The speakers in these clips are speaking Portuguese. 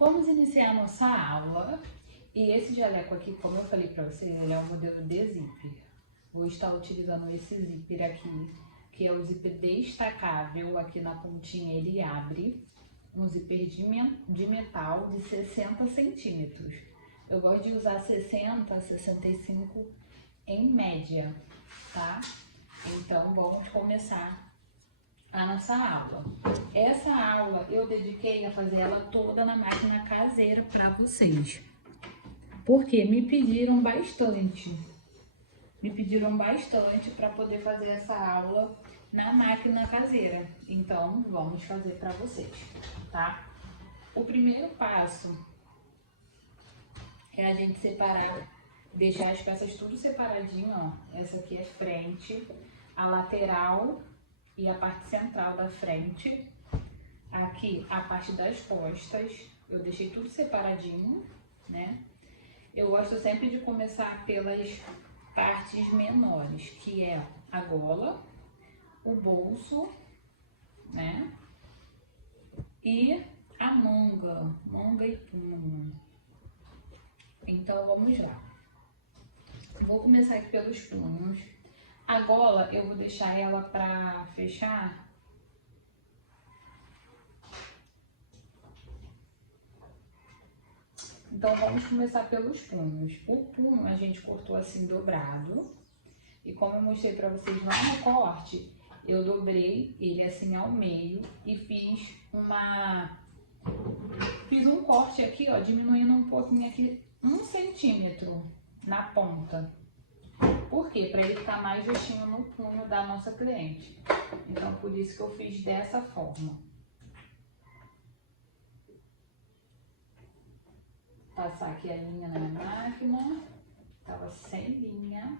Vamos iniciar a nossa aula. E esse jaleco aqui, como eu falei para vocês, ele é o modelo de zíper. Vou estar utilizando esse zíper aqui, que é o zíper destacável. Aqui na pontinha ele abre. Um zíper de metal de 60 centímetros. Eu gosto de usar 60, 65 em média, tá? Então, vamos começar a nossa aula. Essa aula eu dediquei a fazer ela toda na máquina caseira para vocês. Porque me pediram bastante para poder fazer essa aula na máquina caseira. Então, vamos fazer para vocês, tá? O primeiro passo é a gente separar, deixar as peças tudo separadinho, ó. Essa aqui é frente, a lateral e a parte central da frente. Aqui a parte das costas, eu deixei tudo separadinho, né? Eu gosto sempre de começar pelas partes menores, que é a gola, o bolso, né? E a manga e punho. Então vamos lá. Vou começar aqui pelos punhos. A gola eu vou deixar ela para fechar Então, vamos começar pelos punhos. O punho a gente cortou assim dobrado. E como eu mostrei pra vocês lá no corte, eu dobrei ele assim ao meio e fiz um corte aqui, ó, diminuindo um pouquinho aqui, 1 centímetro na ponta. Por quê? Pra ele ficar mais justinho no punho da nossa cliente. Então, por isso que eu fiz dessa forma. Passar aqui a linha na minha máquina, tava sem linha.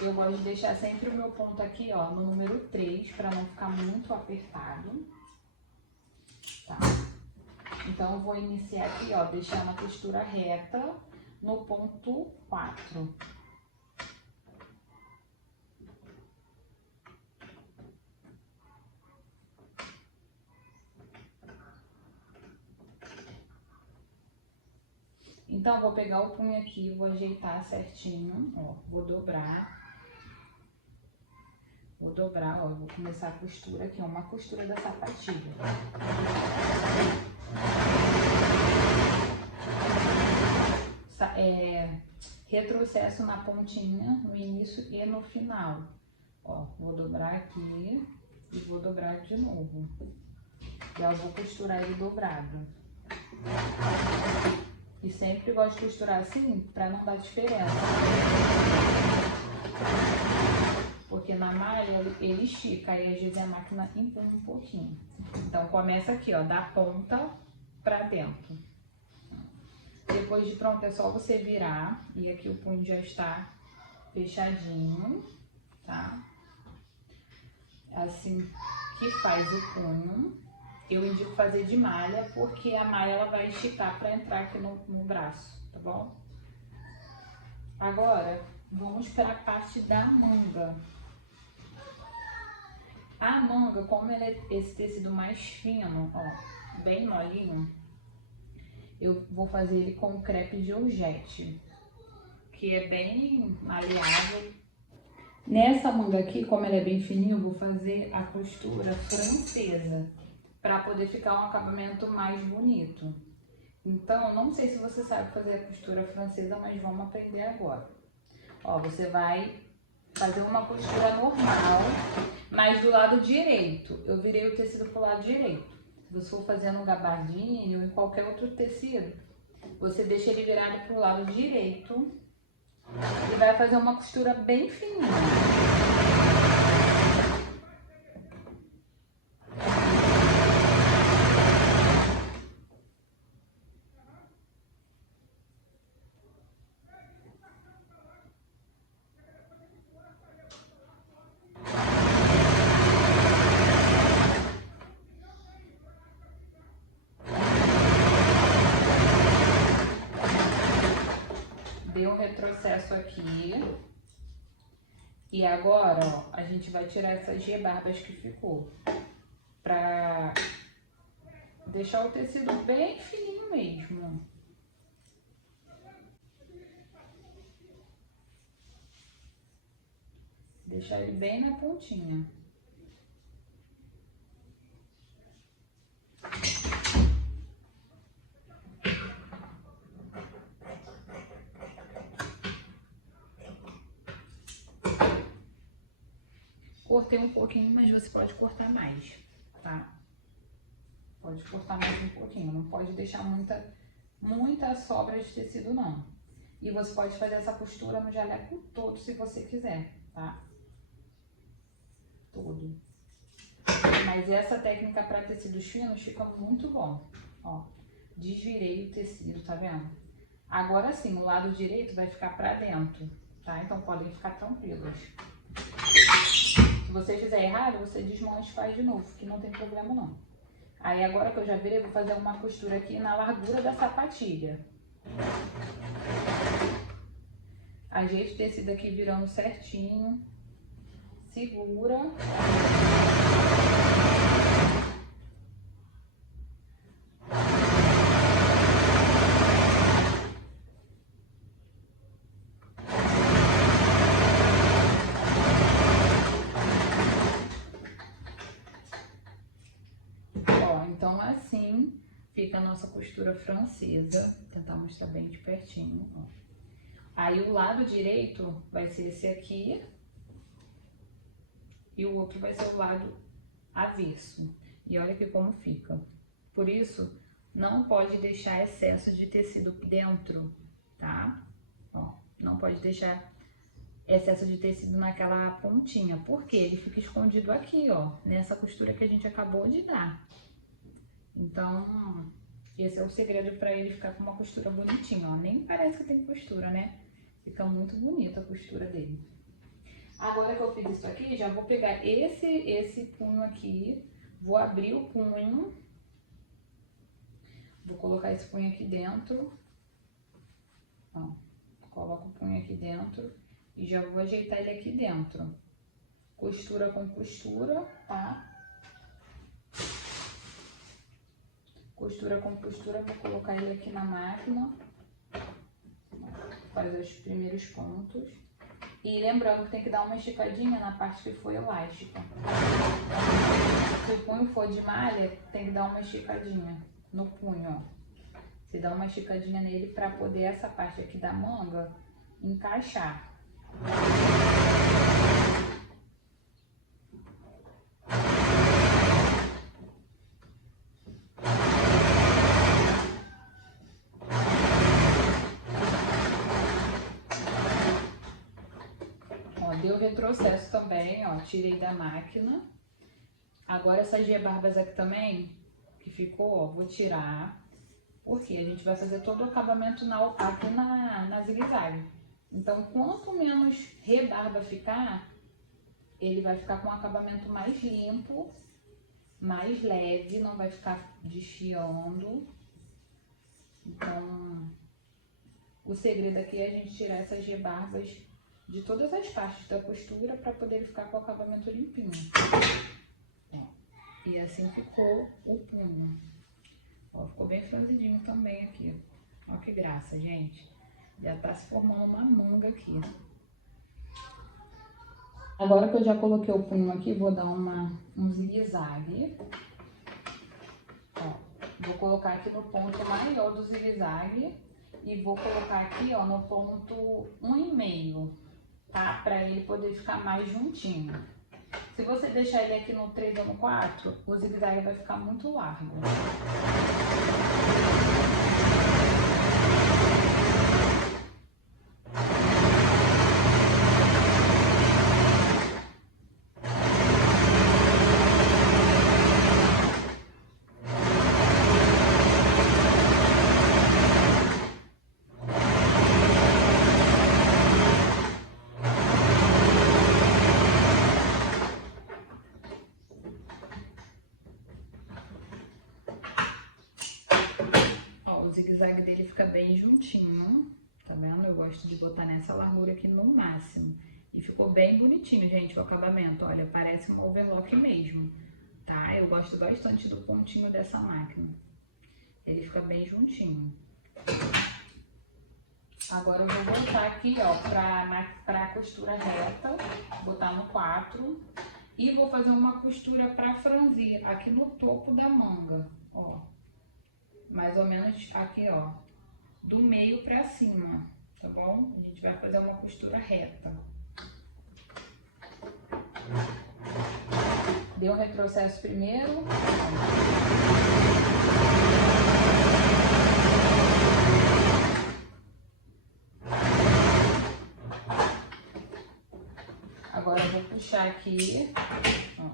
Eu gosto de deixar sempre o meu ponto aqui, ó, no número 3, para não ficar muito apertado, tá? Então, eu vou iniciar aqui, ó, deixando a costura reta no ponto 4. Então, vou pegar o punho aqui, vou ajeitar certinho, ó, vou dobrar, ó, eu vou começar a costura aqui, ó, uma costura da sapatilha. Retrocesso na pontinha, no início e no final. Ó, vou dobrar aqui e vou dobrar de novo. E eu vou costurar ele dobrado. E sempre gosto de costurar assim, pra não dar diferença. Porque na malha ele estica, aí às vezes a máquina empurra um pouquinho. Então começa aqui, ó, da ponta pra dentro. Depois de pronto é só você virar, e aqui o punho já está fechadinho, tá? Assim que faz o punho. Eu indico fazer de malha, porque a malha ela vai esticar para entrar aqui no braço, tá bom? Agora, vamos para a parte da manga. A manga, como ela é esse tecido mais fino, ó, bem molinho, eu vou fazer ele com crepe georgette, que é bem maleável. Nessa manga aqui, como ela é bem fininha, eu vou fazer a costura francesa, para poder ficar um acabamento mais bonito. Então, não sei se você sabe fazer a costura francesa, mas vamos aprender agora. Ó, você vai fazer uma costura normal, mas do lado direito. Eu virei o tecido pro lado direito. Se você for fazendo um gabardine ou em qualquer outro tecido, você deixa ele virado pro lado direito e vai fazer uma costura bem fininha. Deu um retrocesso aqui. E agora, ó, a gente vai tirar essas rebarbas que ficou. Pra deixar o tecido bem fininho mesmo. Deixar ele bem na pontinha. Cortei um pouquinho, mas você pode cortar mais, tá? Pode cortar mais um pouquinho, não pode deixar muita sobra de tecido, não. E você pode fazer essa costura no jaleco todo, se você quiser, tá? Todo. Mas essa técnica para tecidos finos fica muito bom, ó. Desvirei o tecido, tá vendo? Agora sim, o lado direito vai ficar pra dentro, tá? Então podem ficar tranquilos. Se você fizer errado, você desmancha e faz de novo, que não tem problema não. Aí agora que eu já virei, vou fazer uma costura aqui na largura da sapatilha. Ajeite o tecido aqui virando certinho. Segura. Então assim fica a nossa costura francesa. Vou tentar mostrar bem de pertinho, ó. Aí o lado direito vai ser esse aqui e o outro vai ser o lado avesso. E olha aqui como fica. Por isso, não pode deixar excesso de tecido dentro, tá? Ó, não pode deixar excesso de tecido naquela pontinha, porque ele fica escondido aqui, ó, nessa costura que a gente acabou de dar. Então, esse é o segredo para ele ficar com uma costura bonitinha, ó. Nem parece que tem costura, né? Fica muito bonita a costura dele. Agora que eu fiz isso aqui, já vou pegar esse punho aqui, vou abrir o punho, vou colocar esse punho aqui dentro, ó, coloco o punho aqui dentro e já vou ajeitar ele aqui dentro. Costura com costura, tá? Costura com costura, vou colocar ele aqui na máquina, fazer os primeiros pontos. E lembrando que tem que dar uma esticadinha na parte que foi elástica. Se o punho for de malha, tem que dar uma esticadinha no punho, ó. Você dá uma esticadinha nele pra poder essa parte aqui da manga encaixar. Deu retrocesso também, ó, tirei da máquina. Agora essas rebarbas aqui também, que ficou, ó, vou tirar. Porque a gente vai fazer todo o acabamento aqui na zigue-zague. Então, quanto menos rebarba ficar, ele vai ficar com um acabamento mais limpo, mais leve, não vai ficar desfiando. Então, o segredo aqui é a gente tirar essas rebarbas de todas as partes da costura para poder ficar com o acabamento limpinho. Ó, e assim ficou o punho. Ó, ficou bem franzidinho também aqui. Ó que graça, gente. Já tá se formando uma manga aqui. Agora que eu já coloquei o punho aqui, vou dar um zigue-zague. Ó, vou colocar aqui no ponto maior do zigue-zague e vou colocar aqui, ó, no ponto 1,5. Tá? Pra ele poder ficar mais juntinho. Se você deixar ele aqui no 3 ou no 4, o zigue-zague vai ficar muito largo. O zigue-zague dele fica bem juntinho, tá vendo? Eu gosto de botar nessa largura aqui no máximo. E ficou bem bonitinho, gente, o acabamento. Olha, parece um overlock mesmo, tá? Eu gosto bastante do pontinho dessa máquina. Ele fica bem juntinho. Agora eu vou voltar aqui, ó, pra costura reta, botar no 4 e vou fazer uma costura pra franzir aqui no topo da manga, ó. Mais ou menos aqui, ó, do meio pra cima, tá bom? A gente vai fazer uma costura reta. Deu um retrocesso primeiro. Agora eu vou puxar aqui, ó.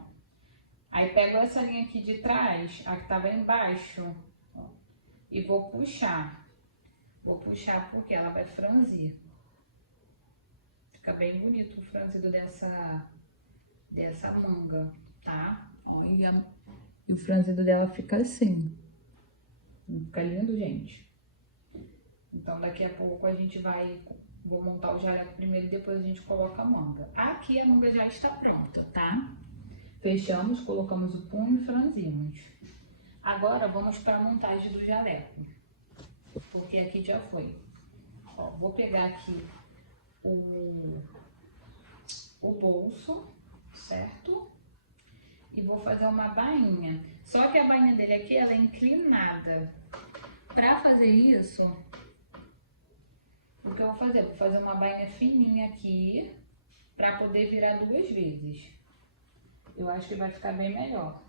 Aí pego essa linha aqui de trás, a que tava embaixo, ó, e vou puxar. Vou puxar porque ela vai franzir. Fica bem bonito o franzido dessa manga, tá? Ó, e o franzido dela fica assim. Fica lindo, gente. Então daqui a pouco a gente vou montar o jaleco primeiro e depois a gente coloca a manga. Aqui a manga já está pronta, tá? Fechamos, colocamos o punho e franzimos. Agora vamos para a montagem do jaleco, porque aqui já foi. Ó, vou pegar aqui o bolso, certo? E vou fazer uma bainha. Só que a bainha dele aqui, ela é inclinada. Para fazer isso, o que eu vou fazer? Vou fazer uma bainha fininha aqui, para poder virar 2 vezes. Eu acho que vai ficar bem melhor.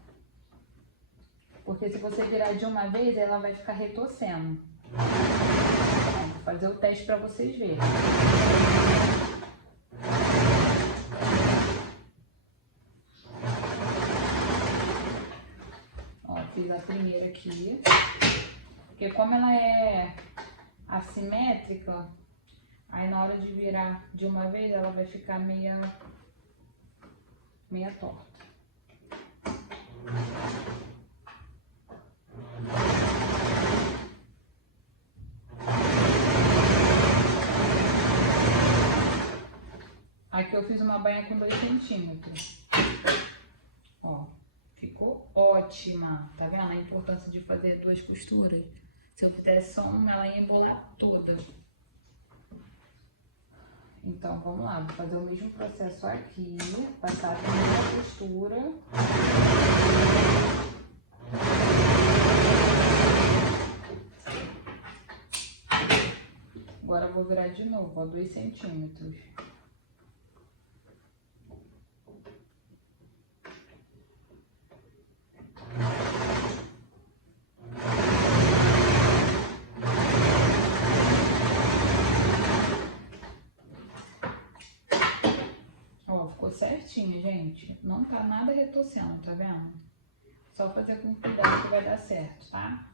Porque se você virar de uma vez, ela vai ficar retorcendo. Vou fazer o teste para vocês verem. Ó, fiz a primeira aqui. Porque como ela é assimétrica, aí na hora de virar de uma vez, ela vai ficar meia torta. Aqui eu fiz uma bainha com 2 centímetros. Ó, ficou ótima. Tá vendo a importância de fazer 2 costuras? Se eu fizesse só uma, ela ia embolar toda. Então, vamos lá. Vou fazer o mesmo processo aqui. Passar a primeira costura. Agora eu vou virar de novo, ó, 2 centímetros. Ó, ficou certinho, gente. Não tá nada retorcendo, tá vendo? Só fazer com cuidado que vai dar certo, tá?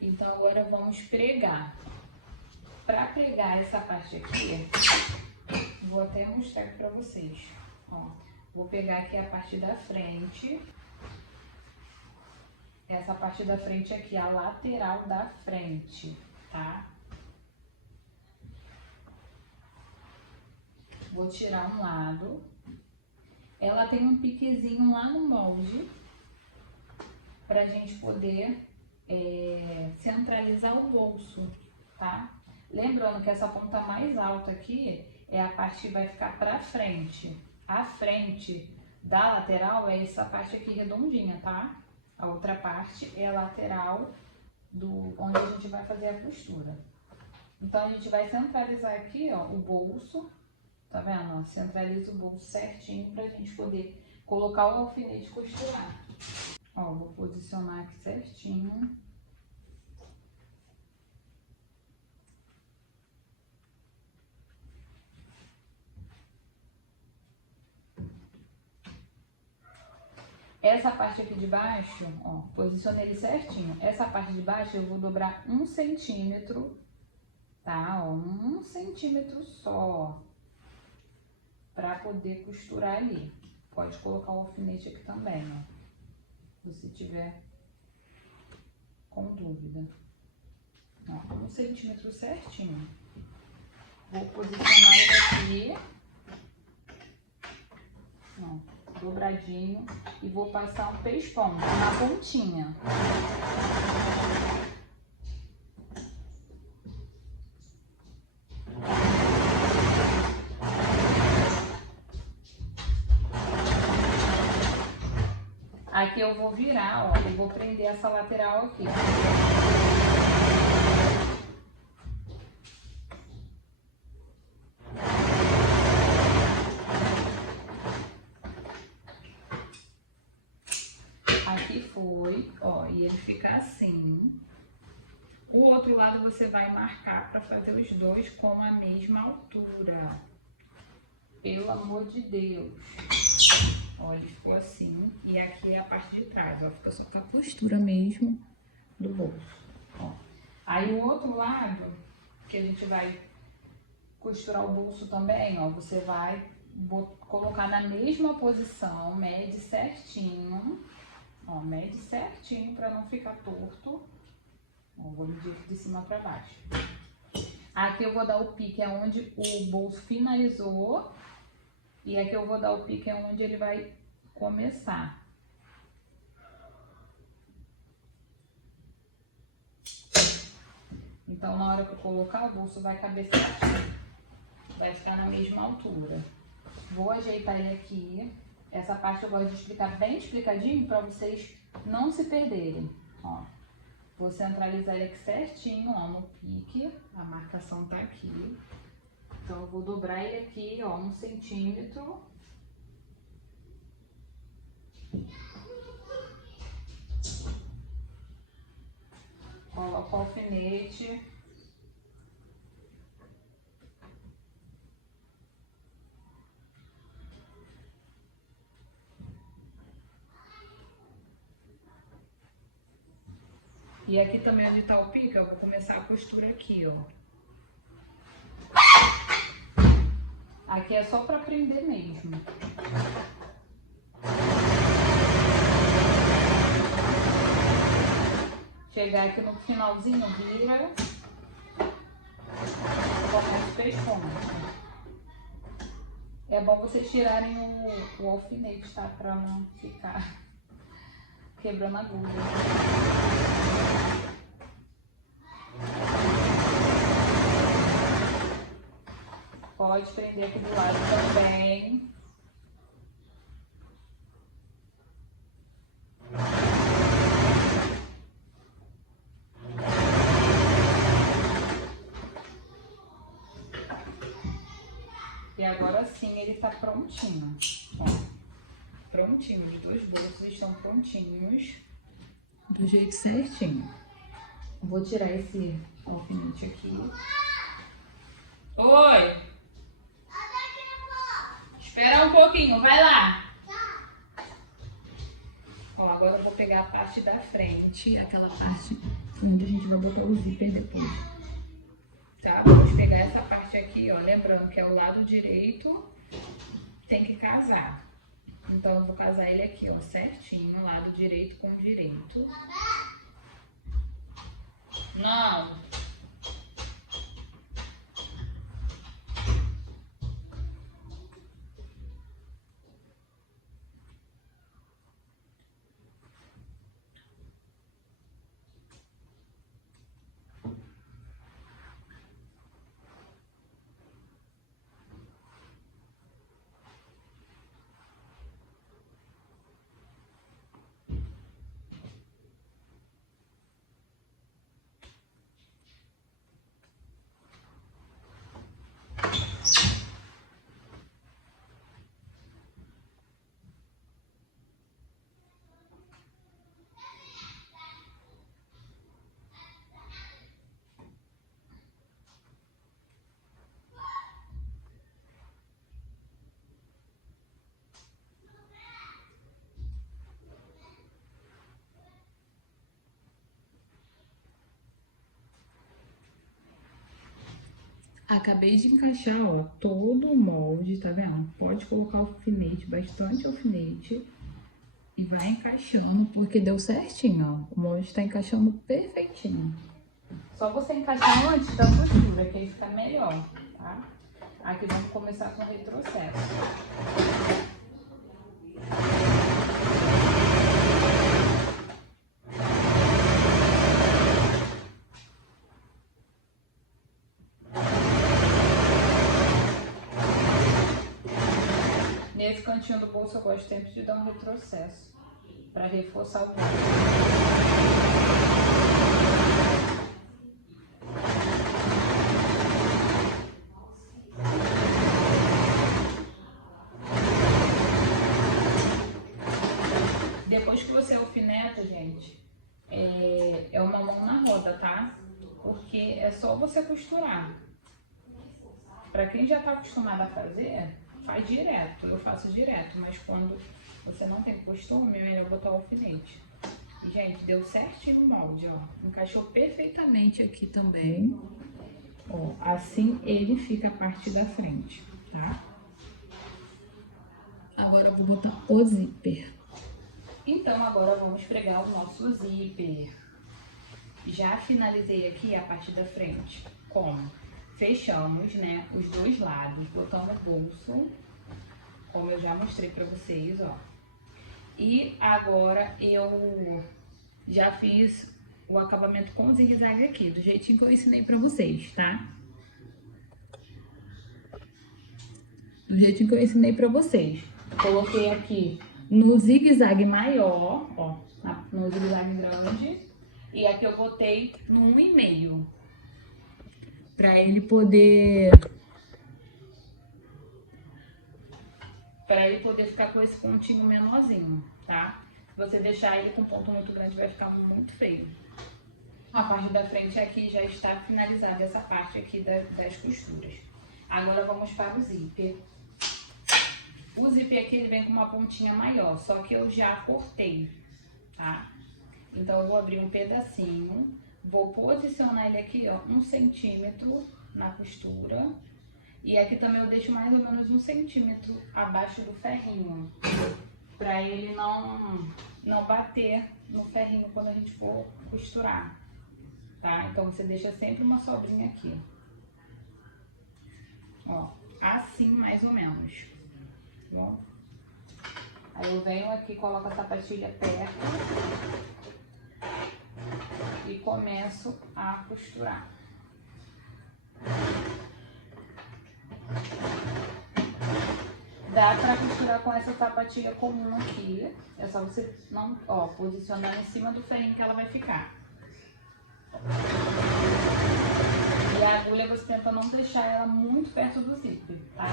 Então, agora vamos pregar. Pra pregar essa parte aqui, vou até mostrar aqui pra vocês. Ó, vou pegar aqui a parte da frente. Essa parte da frente aqui, a lateral da frente, tá? Vou tirar um lado. Ela tem um piquezinho lá no molde, pra gente poder centralizar o bolso, tá? Lembrando que essa ponta mais alta aqui é a parte que vai ficar pra frente. A frente da lateral é essa parte aqui redondinha, tá? A outra parte é a lateral onde a gente vai fazer a costura. Então, a gente vai centralizar aqui, ó, o bolso, tá vendo? Ó, centraliza o bolso certinho pra gente poder colocar o alfinete e costurar. Ó, vou posicionar aqui certinho. Essa parte aqui de baixo, ó, posicionei ele certinho. Essa parte de baixo eu vou dobrar 1 centímetro, tá? Ó, 1 centímetro só, pra poder costurar ali. Pode colocar o alfinete aqui também, ó, se tiver com dúvida. Ó, 1 centímetro certinho. Vou posicionar ele aqui. Ó. dobradinho, e vou passar um pesponto na pontinha. Aqui eu vou virar, ó, e vou prender essa lateral aqui. Aqui foi, ó, e ele fica assim. O outro lado você vai marcar para fazer os dois com a mesma altura. Pelo amor de Deus. Ó, ele ficou assim. E aqui é a parte de trás, ó. Fica só com a postura mesmo do bolso, ó. Aí o outro lado, que a gente vai costurar o bolso também, ó. Você vai colocar na mesma posição, mede certinho. Ó, mede certinho pra não ficar torto. Ó, vou medir de cima pra baixo. Aqui eu vou dar o pique, é onde o bolso finalizou. E aqui eu vou dar o pique, é onde ele vai começar. Então, na hora que eu colocar, o bolso vai caber certinho. Vai ficar na mesma altura. Vou ajeitar ele aqui. Essa parte eu gosto de explicar bem explicadinho para vocês não se perderem. Ó, vou centralizar ele aqui certinho, ó, no pique. A marcação tá aqui. Então, eu vou dobrar ele aqui, ó, 1 centímetro. Coloco o alfinete. E aqui também onde tá o pique, eu vou começar a costura aqui, ó. Aqui é só pra prender mesmo. Chegar aqui no finalzinho, vira. Começa o pescoço. É bom vocês tirarem o alfinete, tá? Pra não ficar quebrando a agulha. Pode prender aqui do lado também. E agora sim ele tá prontinho. Ó, prontinho, os dois bolsos estão prontinhos. Do jeito certinho. Vou tirar esse alfinete aqui. Oi! Espera um pouquinho, vai lá! Ó, agora eu vou pegar a parte da frente, aquela parte onde a gente vai botar o zíper depois. Tá? Vamos pegar essa parte aqui, ó, lembrando que é o lado direito, tem que casar. Então, eu vou casar ele aqui, ó, certinho, lado direito com direito. Não! Acabei de encaixar, ó, todo o molde, tá vendo? Pode colocar alfinete, bastante alfinete. E vai encaixando, porque deu certinho, ó. O molde tá encaixando perfeitinho. Só você encaixar antes da costura, que aí fica melhor, tá? Aqui vamos começar com o retrocesso. cantinho do bolso eu gosto sempre de dar um retrocesso para reforçar o bolso. Depois que você alfineta, gente, é uma mão na roda, tá? Porque é só você costurar. Pra quem já tá acostumado a fazer, faz direto. Eu faço direto, mas quando você não tem costume, é melhor botar o alfinete. E, gente, deu certinho o molde, ó. Encaixou perfeitamente aqui também. Ó, assim ele fica a parte da frente, tá? Agora eu vou botar o zíper. Então, agora vamos pregar o nosso zíper. Já finalizei aqui a parte da frente. Como? Fechamos, né, os dois lados, botamos o bolso, como eu já mostrei pra vocês, ó. E agora eu já fiz o acabamento com zigue-zague aqui, do jeitinho que eu ensinei pra vocês, tá? Do jeitinho que eu ensinei pra vocês. Coloquei aqui no zigue-zague maior, ó, no zigue-zague grande, e aqui eu botei no 1,5, pra ele poder ficar com esse pontinho menorzinho, tá? Se você deixar ele com ponto muito grande, vai ficar muito feio. A parte da frente aqui já está finalizada, essa parte aqui das costuras. Agora vamos para o zíper. O zíper aqui ele vem com uma pontinha maior, só que eu já cortei, tá? Então eu vou abrir um pedacinho, vou posicionar ele aqui, ó, 1 centímetro na costura. E aqui também eu deixo mais ou menos 1 centímetro abaixo do ferrinho, pra ele não bater no ferrinho quando a gente for costurar, tá? Então você deixa sempre uma sobrinha aqui, ó, assim mais ou menos. Bom, aí eu venho aqui, coloco a sapatilha perto e começo a costurar. Dá pra costurar com essa sapatilha comum aqui, é só você não, ó, posicionar em cima do ferrinho que ela vai ficar. E a agulha você tenta não deixar ela muito perto do zíper, tá?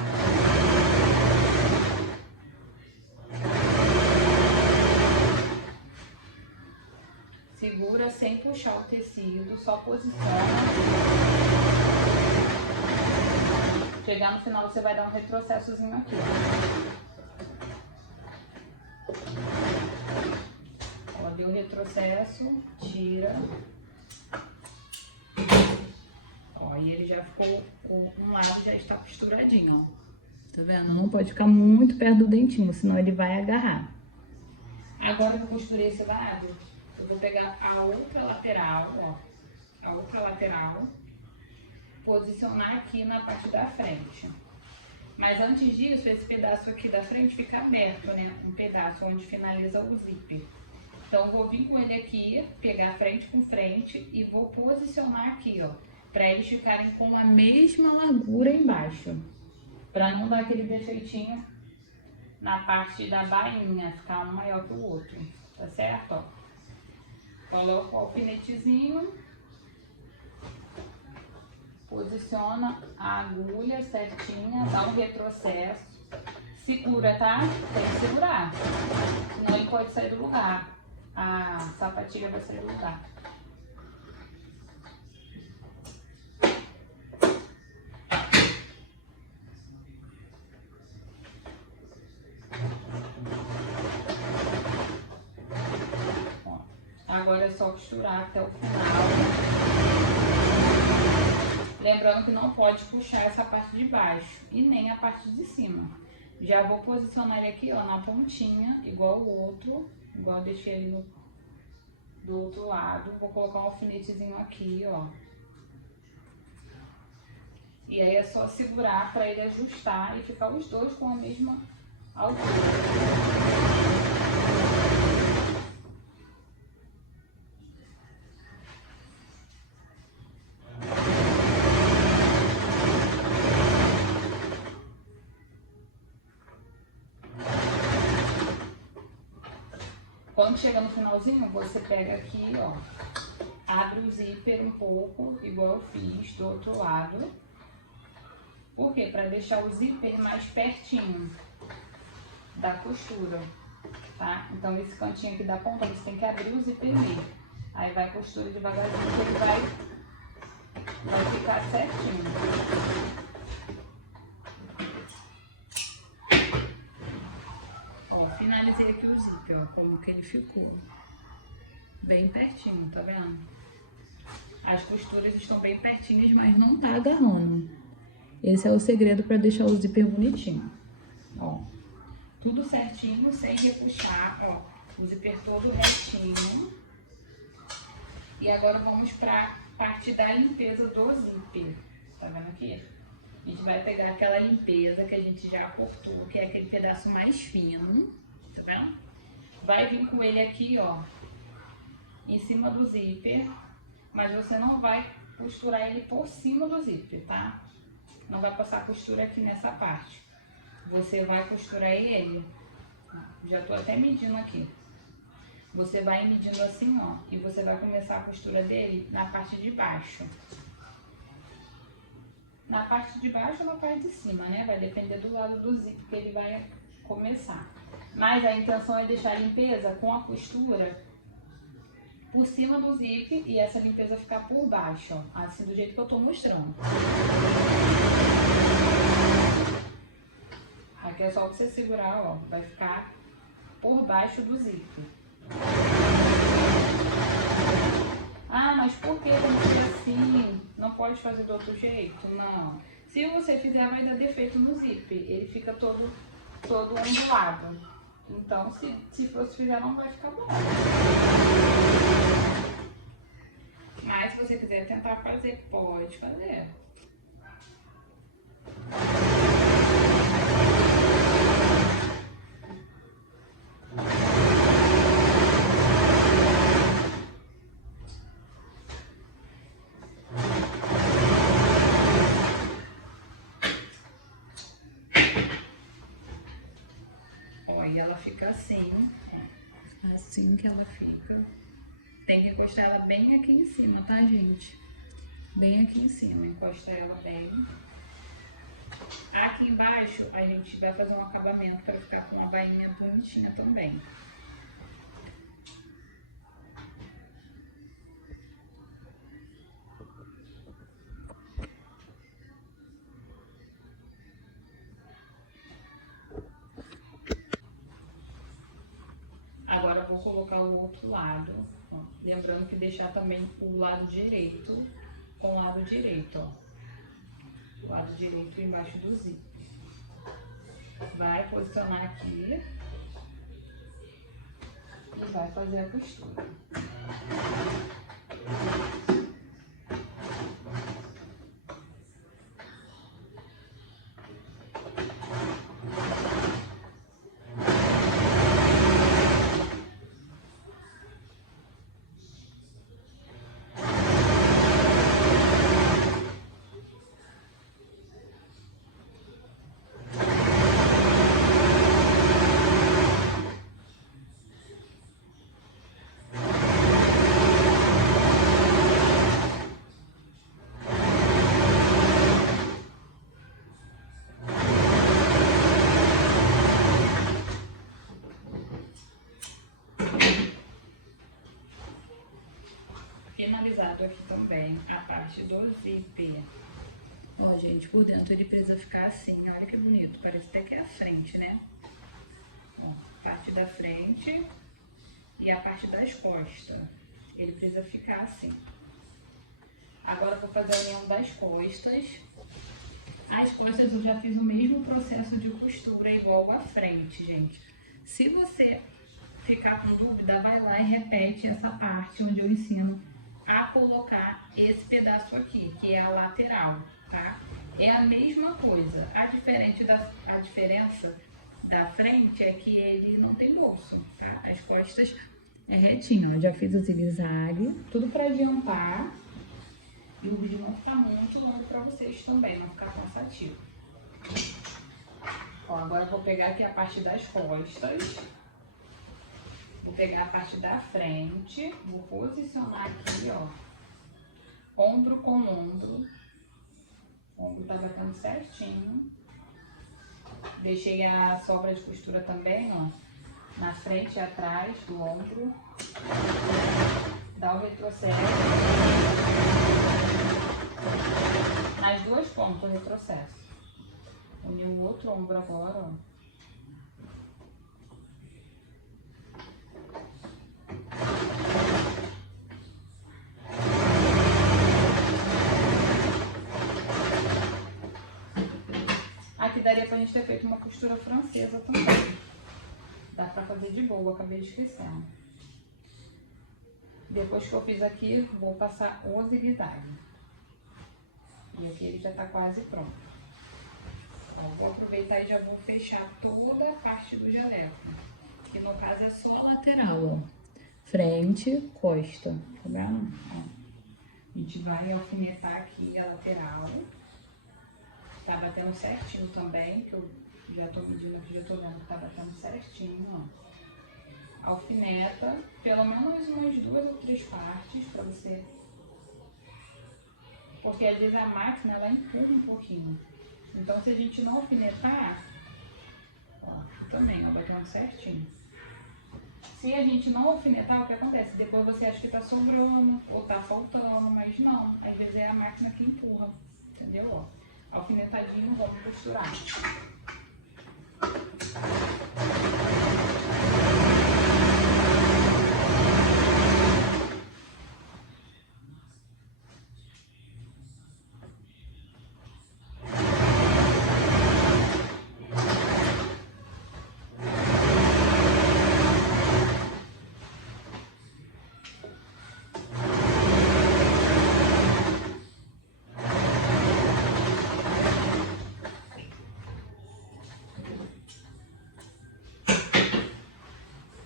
Segura sem puxar o tecido, só posiciona. Chegar no final você vai dar um retrocessozinho aqui. Ó, deu retrocesso, tira. Ó, e ele já ficou, um lado já está costuradinho, ó. Tá vendo? Não pode ficar muito perto do dentinho, senão ele vai agarrar. Agora que eu costurei esse lado, eu vou pegar a outra lateral, ó. A outra lateral. Posicionar aqui na parte da frente. Mas antes disso, esse pedaço aqui da frente fica aberto, né? Um pedaço onde finaliza o zíper. Então, vou vir com ele aqui, pegar frente com frente e vou posicionar aqui, ó. Pra eles ficarem com a mesma largura embaixo. Pra não dar aquele defeitinho na parte da bainha, ficar um maior que o outro. Tá certo, ó? Coloco o alfinetezinho. Posiciona a agulha certinha, dá um retrocesso, segura, tá? Tem que segurar, senão ele pode sair do lugar, a sapatilha vai sair do lugar. Ó, agora é só costurar até o final. Lembrando que não pode puxar essa parte de baixo e nem a parte de cima. Já vou posicionar ele aqui, ó, na pontinha, igual o outro, igual eu deixei ele do outro lado. Vou colocar um alfinetezinho aqui, ó. E aí é só segurar para ele ajustar e ficar os dois com a mesma altura. Quando chega no finalzinho, você pega aqui, ó, abre o zíper um pouco, igual eu fiz do outro lado. Por quê? Pra deixar o zíper mais pertinho da costura, tá? Então esse cantinho aqui da ponta, você tem que abrir o zíper mesmo. Aí vai costura devagarzinho, que ele vai ficar certinho. Ó, finalizei aqui o zíper, ó, como que ele ficou. Bem pertinho, tá vendo? As costuras estão bem pertinhas, mas não tá agarrando. Esse é o segredo para deixar o zíper bonitinho. Ó, tudo certinho, sem repuxar, ó, o zíper todo retinho. E agora vamos pra parte da limpeza do zíper. Tá vendo aqui? A gente vai pegar aquela limpeza que a gente já cortou, que é aquele pedaço mais fino, tá vendo? Vai vir com ele aqui, ó, em cima do zíper, mas você não vai costurar ele por cima do zíper, tá? Não vai passar costura aqui nessa parte. Você vai costurar ele, já tô até medindo aqui. Você vai medindo assim, ó, e você vai começar a costura dele na parte de baixo. Na parte de baixo ou na parte de cima, né? Vai depender do lado do zíper que ele vai começar. Mas a intenção é deixar a limpeza com a costura por cima do zíper e essa limpeza ficar por baixo, ó, assim do jeito que eu tô mostrando. Aqui é só você segurar, ó, vai ficar por baixo do zíper. Ah, mas por que tem que ser assim? Não pode fazer do outro jeito? Não. Se você fizer, vai dar defeito no zíper. Ele fica todo ondulado. Então, se você fizer, não vai ficar bom. Mas se você quiser tentar fazer, pode fazer. E ela fica assim, ó, assim que ela fica. Tem que encostar ela bem aqui em cima, tá, gente? Bem aqui em cima, encosta ela bem. Aqui embaixo a gente vai fazer um acabamento para ficar com uma bainha bonitinha também. Agora eu vou colocar o outro lado, ó. Lembrando que deixar também o lado direito com o lado direito, ó. O lado direito embaixo do zíper. Vai posicionar aqui e vai fazer a costura. Finalizado aqui também a parte do zíper. Ó, gente, por dentro ele precisa ficar assim, olha que bonito, parece até que é a frente, né? Ó, parte da frente e a parte das costas, ele precisa ficar assim. Agora eu vou fazer a união das costas. As costas eu já fiz o mesmo processo de costura igual a frente, gente. Se você ficar com dúvida, vai lá e repete essa parte onde eu ensino a colocar esse pedaço aqui, que é a lateral, tá? É a mesma coisa. A diferença da frente é que ele não tem bolso, tá? As costas é retinho, ó. Já fiz o zigue-zague, tudo pra adiantar. E o vídeo não ficar muito longo pra vocês também, não ficar cansativo. Ó, agora eu vou pegar aqui a parte das costas. Vou pegar a parte da frente, vou posicionar aqui, ó, ombro com ombro. O ombro tá batendo certinho. Deixei a sobra de costura também, ó, na frente e atrás do ombro. Dá o retrocesso. Nas duas pontas, o retrocesso. Unir o outro ombro agora, ó. Aqui daria pra gente ter feito uma costura francesa também. Dá pra fazer de boa, acabei de esquecendo. Depois que eu fiz aqui, vou passar o zigue-zague. E aqui ele já tá quase pronto. Ó, vou aproveitar e já vou fechar toda a parte do jaleco. Que no caso é só a lateral, ó. Frente, costa, tá vendo? Ó, a gente vai alfinetar aqui a lateral. Tá batendo certinho também, que eu já tô medindo aqui, já tô vendo que tá batendo certinho, ó. Alfineta, pelo menos umas 2 ou 3 partes pra você... Porque às vezes a máquina, ela empurra um pouquinho. Então se a gente não alfinetar, ó, aqui também, ó, batendo certinho. Se a gente não alfinetar, o que acontece? Depois você acha que tá sobrando ou tá faltando, mas não. Às vezes é a máquina que empurra, entendeu? Ó, alfinetadinho, vamos costurar.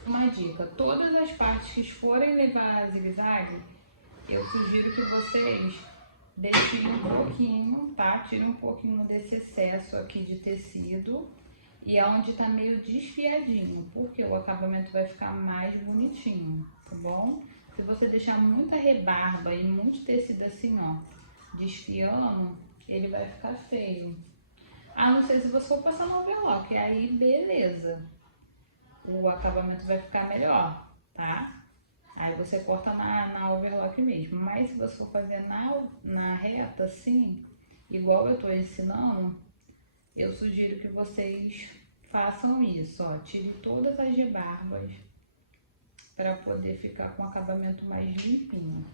Uma dica, todas as partes que forem levar a zigue-zague, eu sugiro que vocês deixem um pouquinho, tá? Tirem um pouquinho desse excesso aqui de tecido e aonde tá meio desfiadinho, porque o acabamento vai ficar mais bonitinho, tá bom? Se você deixar muita rebarba e muito tecido assim, ó, desfiando, ele vai ficar feio. A não ser se você for passar no overlock, aí beleza. O acabamento vai ficar melhor, tá? Aí você corta na overlock mesmo. Mas se você for fazer na reta assim, igual eu tô ensinando, eu sugiro que vocês façam isso, ó. Tire todas as rebarbas para poder ficar com o acabamento mais limpinho.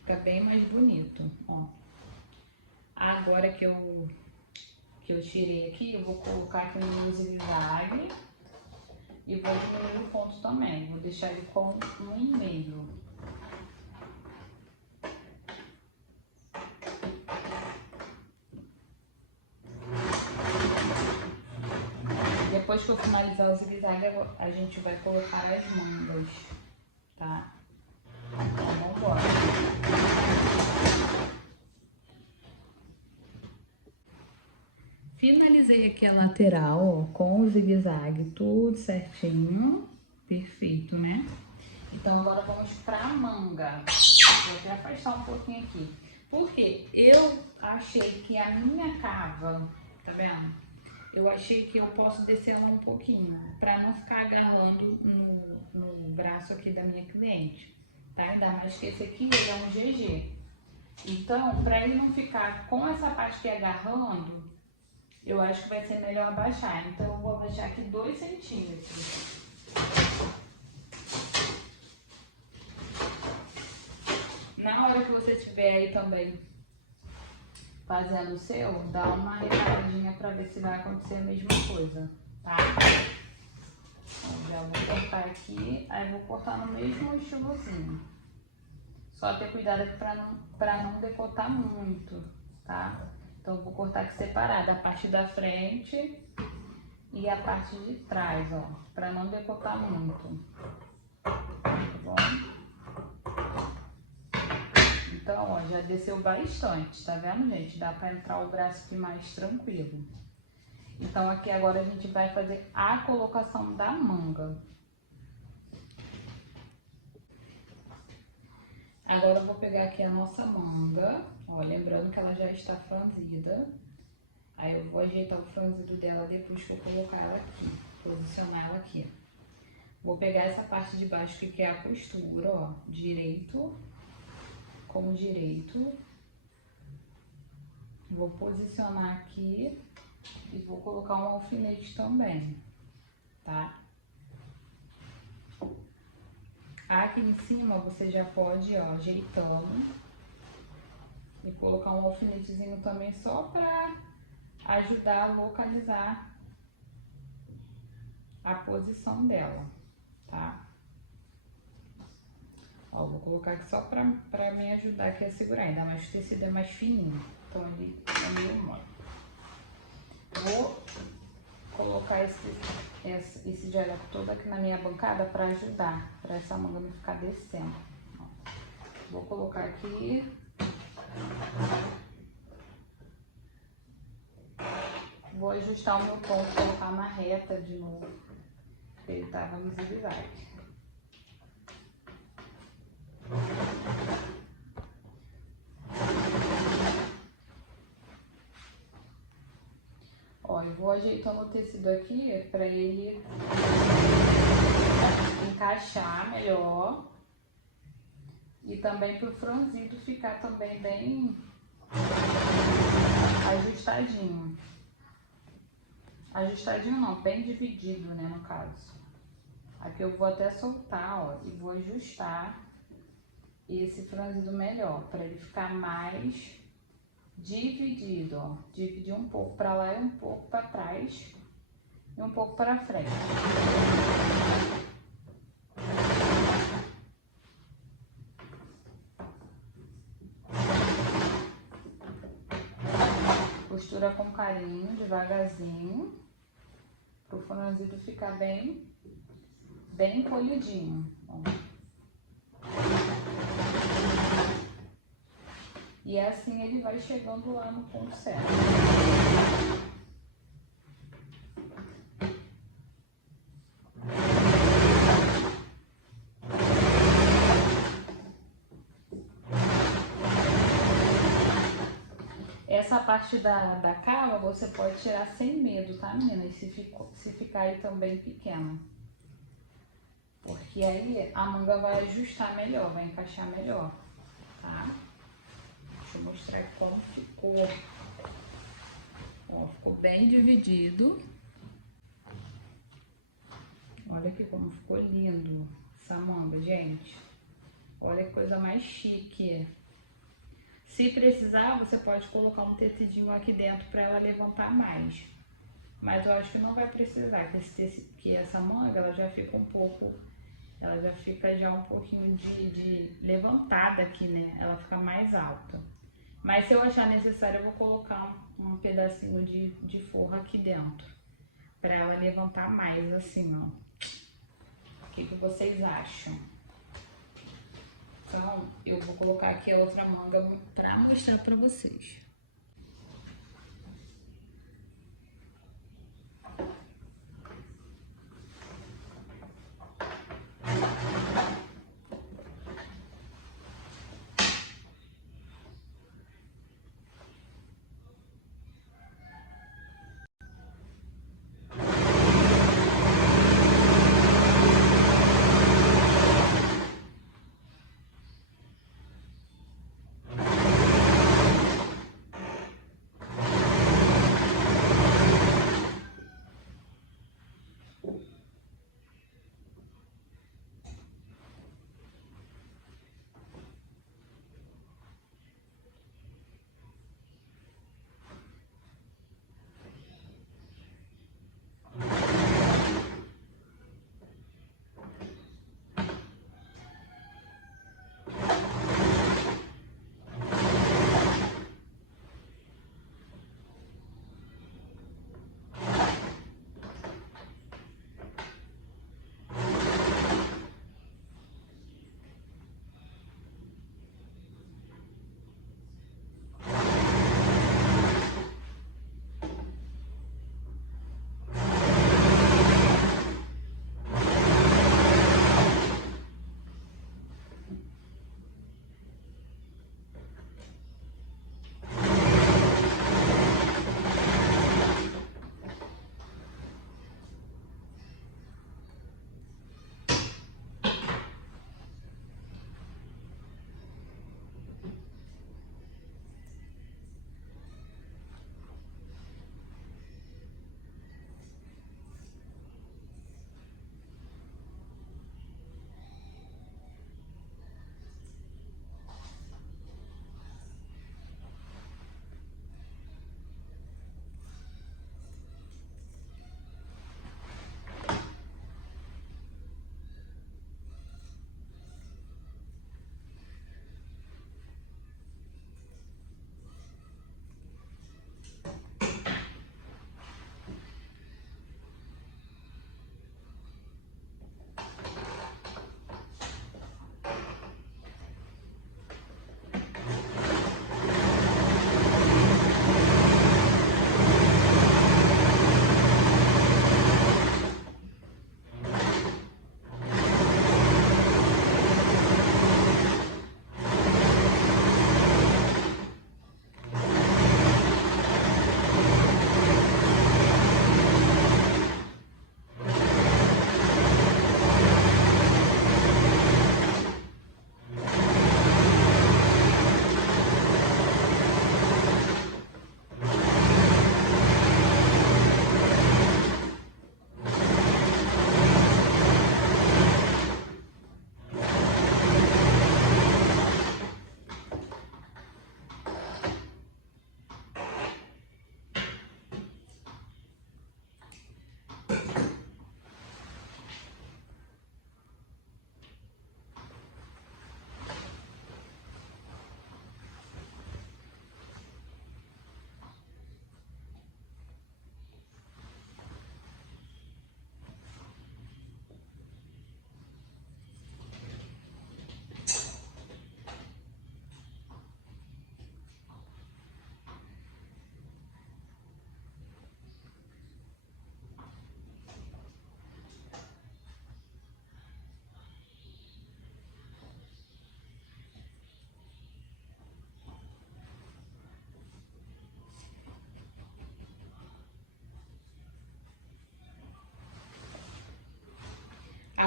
Fica bem mais bonito, ó. Agora que eu tirei aqui, eu vou colocar aqui no zigue-zague. E vou diminuir o ponto também, vou deixar ele com 1,5. Depois que eu finalizar o zigue-zague, a gente vai colocar as mangas, tá? Então, vamos embora. Finalizei aqui a lateral, ó, com o zigue-zague, tudo certinho, perfeito, né? Então agora vamos pra manga. Vou até afastar um pouquinho aqui. Porque eu achei que a minha cava, tá vendo? Eu achei que eu posso descer ela um pouquinho, pra não ficar agarrando no braço aqui da minha cliente, tá? Ainda mais que esse aqui, ele é um GG. Então, pra ele não ficar com essa parte aqui agarrando, eu acho que vai ser melhor abaixar. Então, eu vou abaixar aqui 2 centímetros. Na hora que você estiver aí também fazendo o seu, dá uma reparadinha pra ver se vai acontecer a mesma coisa, tá? Então, já vou cortar aqui, aí vou cortar no mesmo estilozinho. Só ter cuidado aqui pra não decotar muito, tá? Então, eu vou cortar aqui separado a parte da frente e a parte de trás, ó, pra não decotar muito, tá bom? Então, ó, já desceu bastante, tá vendo, gente? Dá pra entrar o braço aqui mais tranquilo. Então, aqui agora a gente vai fazer a colocação da manga. Agora eu vou pegar aqui a nossa manga, ó, lembrando que ela já está franzida. Aí eu vou ajeitar o franzido dela depois que eu colocar ela aqui, posicionar ela aqui. Vou pegar essa parte de baixo que é a costura, ó, direito com direito. Vou posicionar aqui e vou colocar um alfinete também, tá? Aqui em cima você já pode, ó, ajeitando e colocar um alfinetezinho também só pra ajudar a localizar a posição dela, tá? Ó, vou colocar aqui só pra me ajudar aqui a segurar, ainda mais que o tecido é mais fininho, então ele é meio mole. Vou colocar esse jaleco todo aqui na minha bancada pra ajudar, pra essa manga não ficar descendo. Ó, vou colocar aqui. Vou ajustar o meu ponto, colocar na reta de novo, porque ele tava no zigue-zague. Ó, eu vou ajeitando o tecido aqui pra ele encaixar melhor e também pro franzido ficar também bem ajustadinho. Ajustadinho não, bem dividido, né, no caso. Aqui eu vou até soltar, ó, e vou ajustar esse franzido melhor, para ele ficar mais dividido, ó. Dividir um pouco para lá e um pouco para trás e um pouco para frente. Costura com carinho, devagarzinho, para o franzido ficar bem encolhidinho. Ó. E assim ele vai chegando lá no ponto certo. Essa parte da cava você pode tirar sem medo, tá, meninas? Se ficar aí também pequena. Porque aí a manga vai ajustar melhor, vai encaixar melhor, tá? Deixa eu mostrar como ficou. Ó, ficou bem dividido. Olha aqui como ficou lindo essa manga, gente. Olha que coisa mais chique. Se precisar, você pode colocar um tecidinho aqui dentro para ela levantar mais. Mas eu acho que não vai precisar, que essa manga ela já fica um pouco, ela já fica já um pouquinho de levantada aqui, né? Ela fica mais alta. Mas se eu achar necessário, eu vou colocar um pedacinho de forro aqui dentro, para ela levantar mais assim, ó. O que vocês acham? Então, eu vou colocar aqui a outra manga para mostrar para vocês.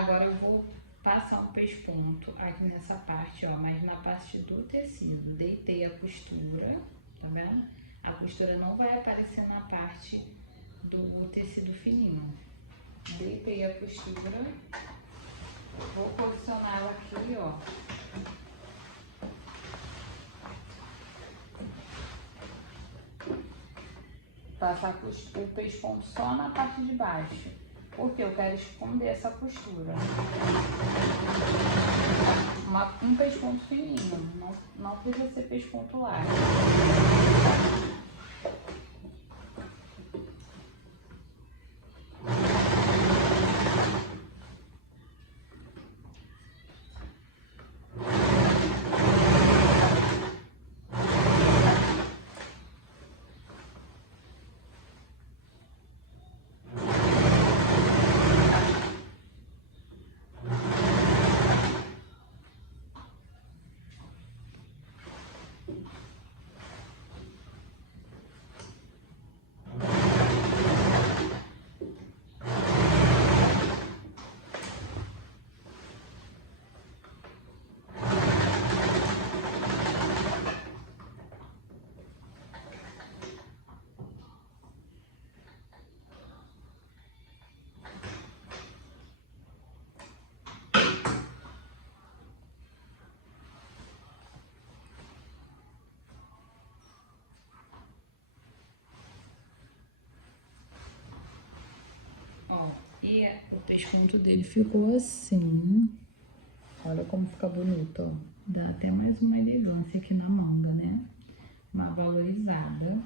Agora eu vou passar um pesponto aqui nessa parte, ó, mas na parte do tecido. Deitei a costura, tá vendo? A costura não vai aparecer na parte do tecido fininho. Deitei a costura, vou posicionar ela aqui, ó. Passar o pesponto só na parte de baixo, porque eu quero esconder essa costura. Um pesponto fininho, não precisa ser pesponto largo. E o pesponto dele ficou assim. Olha como fica bonito, ó. Dá até mais uma elegância aqui na manga, né? Uma valorizada.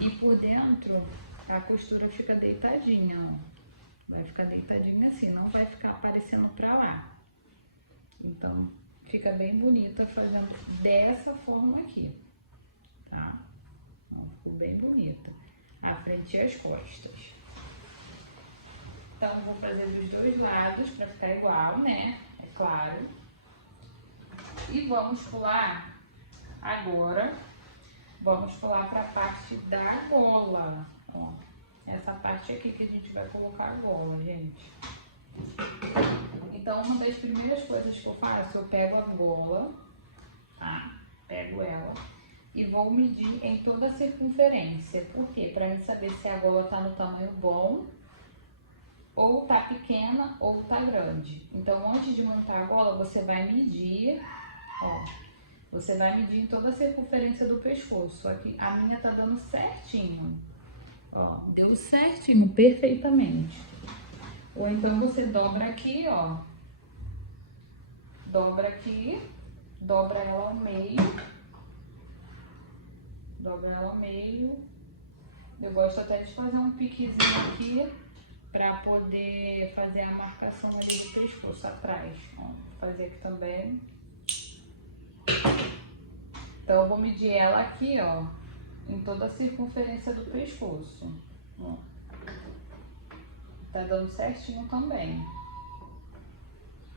E por dentro, a costura fica deitadinha, ó. Vai ficar deitadinha assim, não vai ficar aparecendo pra lá. Então, fica bem bonita fazendo dessa forma aqui, tá? Ó, ficou bem bonita. A frente e as costas. Então, vou fazer dos dois lados pra ficar igual, né? É claro. E vamos pular agora. Vamos pular pra parte da gola. Ó, essa parte aqui que a gente vai colocar a gola, gente. Então, uma das primeiras coisas que eu faço, eu pego a gola, tá? Pego ela e vou medir em toda a circunferência. Por quê? Pra mim saber se a gola tá no tamanho bom, ou tá pequena ou tá grande. Então, antes de montar a gola, você vai medir, ó. Você vai medir em toda a circunferência do pescoço. Aqui, a minha tá dando certinho, ó. Deu certinho, perfeitamente. Ou então você dobra aqui, ó. Dobra aqui, dobra ela ao meio. Dobra ela ao meio. Eu gosto até de fazer um piquezinho aqui, pra poder fazer a marcação ali do pescoço atrás. Ó, vou fazer aqui também. Então, eu vou medir ela aqui, ó, em toda a circunferência do pescoço. Ó. Tá dando certinho também.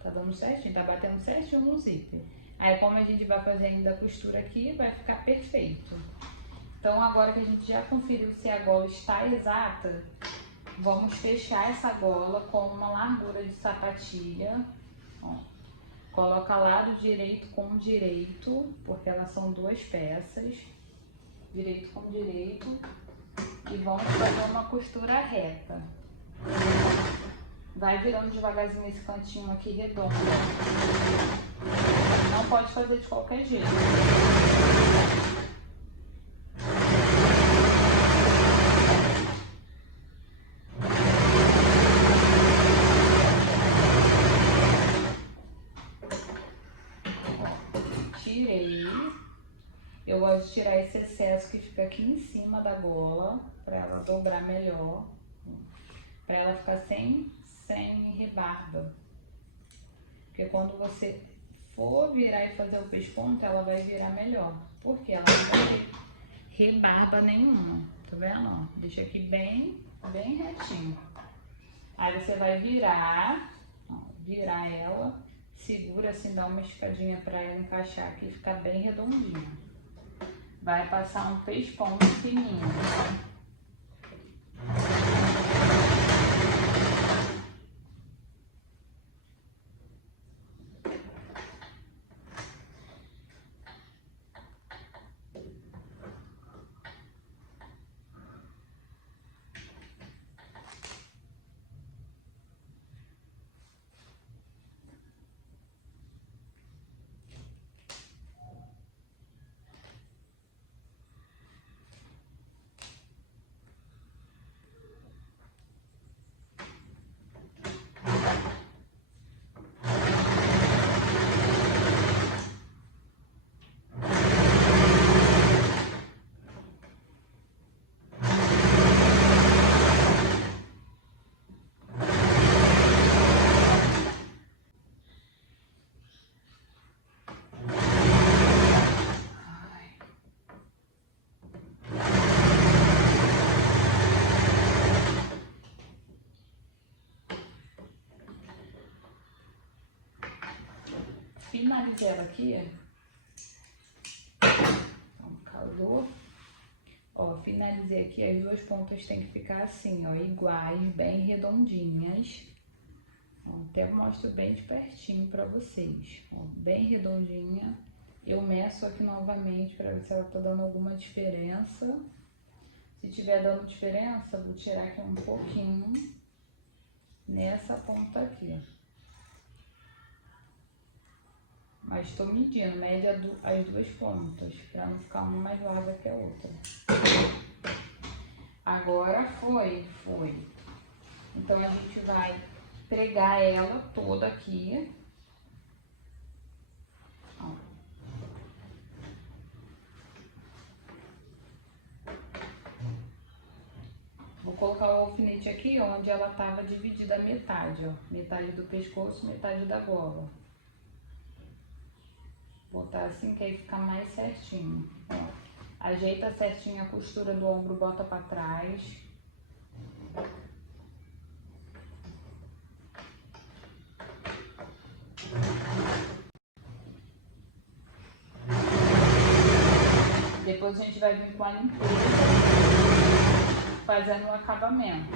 Tá dando certinho, tá batendo certinho no zíper. Aí, como a gente vai fazer ainda a costura aqui, vai ficar perfeito. Então, agora que a gente já conferiu se a gola está exata, vamos fechar essa gola com uma largura de sapatilha, ó. Coloca lado direito com direito, porque elas são duas peças, direito com direito, e vamos fazer uma costura reta. Vai virando devagarzinho esse cantinho aqui redondo. Não pode fazer de qualquer jeito. Eu gosto de tirar esse excesso que fica aqui em cima da gola, para ela dobrar melhor, para ela ficar sem rebarba. Porque quando você for virar e fazer o pesponto, ela vai virar melhor, porque ela não vai ter rebarba nenhuma, tá vendo? Ó, deixa aqui bem retinho. Aí você vai virar, ó, virar ela, segura assim, dá uma esticadinha para ela encaixar aqui e ficar bem redondinha. Vai passar um pesponto fininho. finalizei ela aqui, calor. Ó, finalizei aqui, as duas pontas tem que ficar assim, ó, iguais, bem redondinhas. Ó, até mostro bem de pertinho pra vocês, ó, bem redondinha. Eu meço aqui novamente pra ver se ela tá dando alguma diferença. Se tiver dando diferença, vou tirar aqui um pouquinho nessa ponta aqui. Mas tô medindo, média as duas pontas, pra não ficar uma mais larga que a outra. Agora foi. Então a gente vai pregar ela toda aqui. Ó. Vou colocar o alfinete aqui, onde ela tava dividida a metade, ó. Metade do pescoço, metade da gola. Botar assim que aí fica mais certinho, ó. Ajeita certinho a costura do ombro, bota pra trás. Depois a gente vai vir com a limpeza, fazendo o acabamento.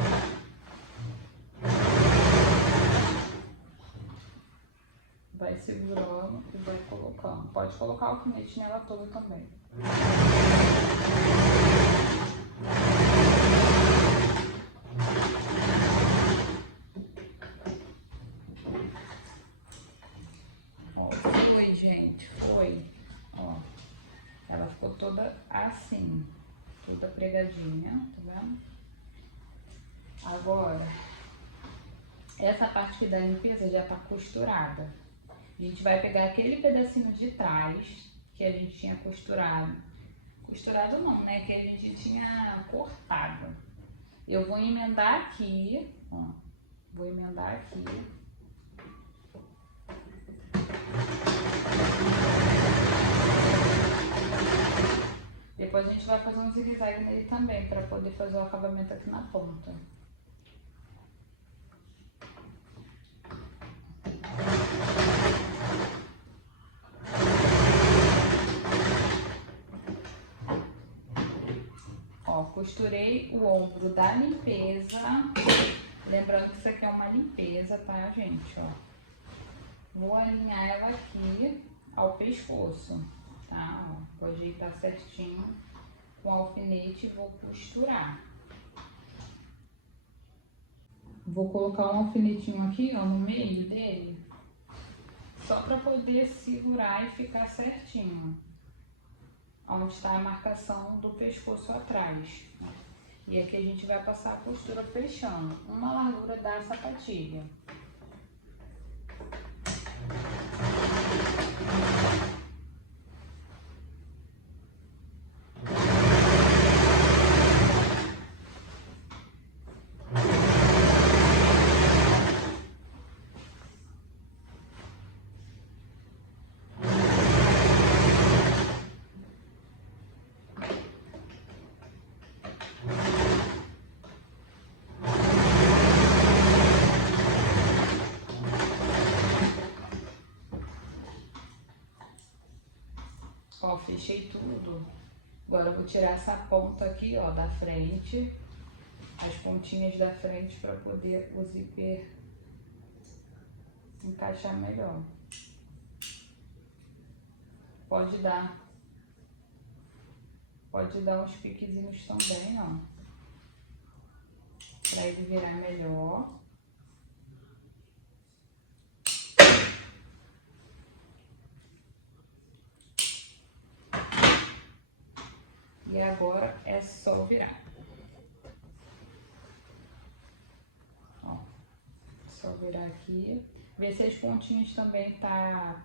Vai segurando e vai colocando. Pode colocar o alfinete nela toda também. Ó, foi, gente, foi. Ó, ela ficou toda assim, toda pregadinha, tá vendo? Agora, essa parte aqui da limpeza já tá costurada. A gente vai pegar aquele pedacinho de trás que a gente tinha costurado. Costurado não, né? Que a gente tinha cortado. Eu vou emendar aqui, ó. Vou emendar aqui. Depois a gente vai fazer um zigue-zague nele também, para poder fazer o acabamento aqui na ponta. Ó, costurei o ombro da limpeza. Lembrando que isso aqui é uma limpeza, tá, gente? Ó, vou alinhar ela aqui ao pescoço, tá? Ó, vou ajeitar certinho com o alfinete e vou costurar. Vou colocar um alfinetinho aqui, ó, no meio dele, só para poder segurar e ficar certinho, onde está a marcação do pescoço atrás. E aqui a gente vai passar a costura fechando uma largura da sapatilha. Ó, fechei tudo. Agora eu vou tirar essa ponta aqui, ó, da frente, as pontinhas da frente, para poder o zíper encaixar melhor. Pode dar uns piquezinhos também, ó, para ele virar melhor. E agora é só virar. Ó, só virar aqui. Ver se as pontinhas também tá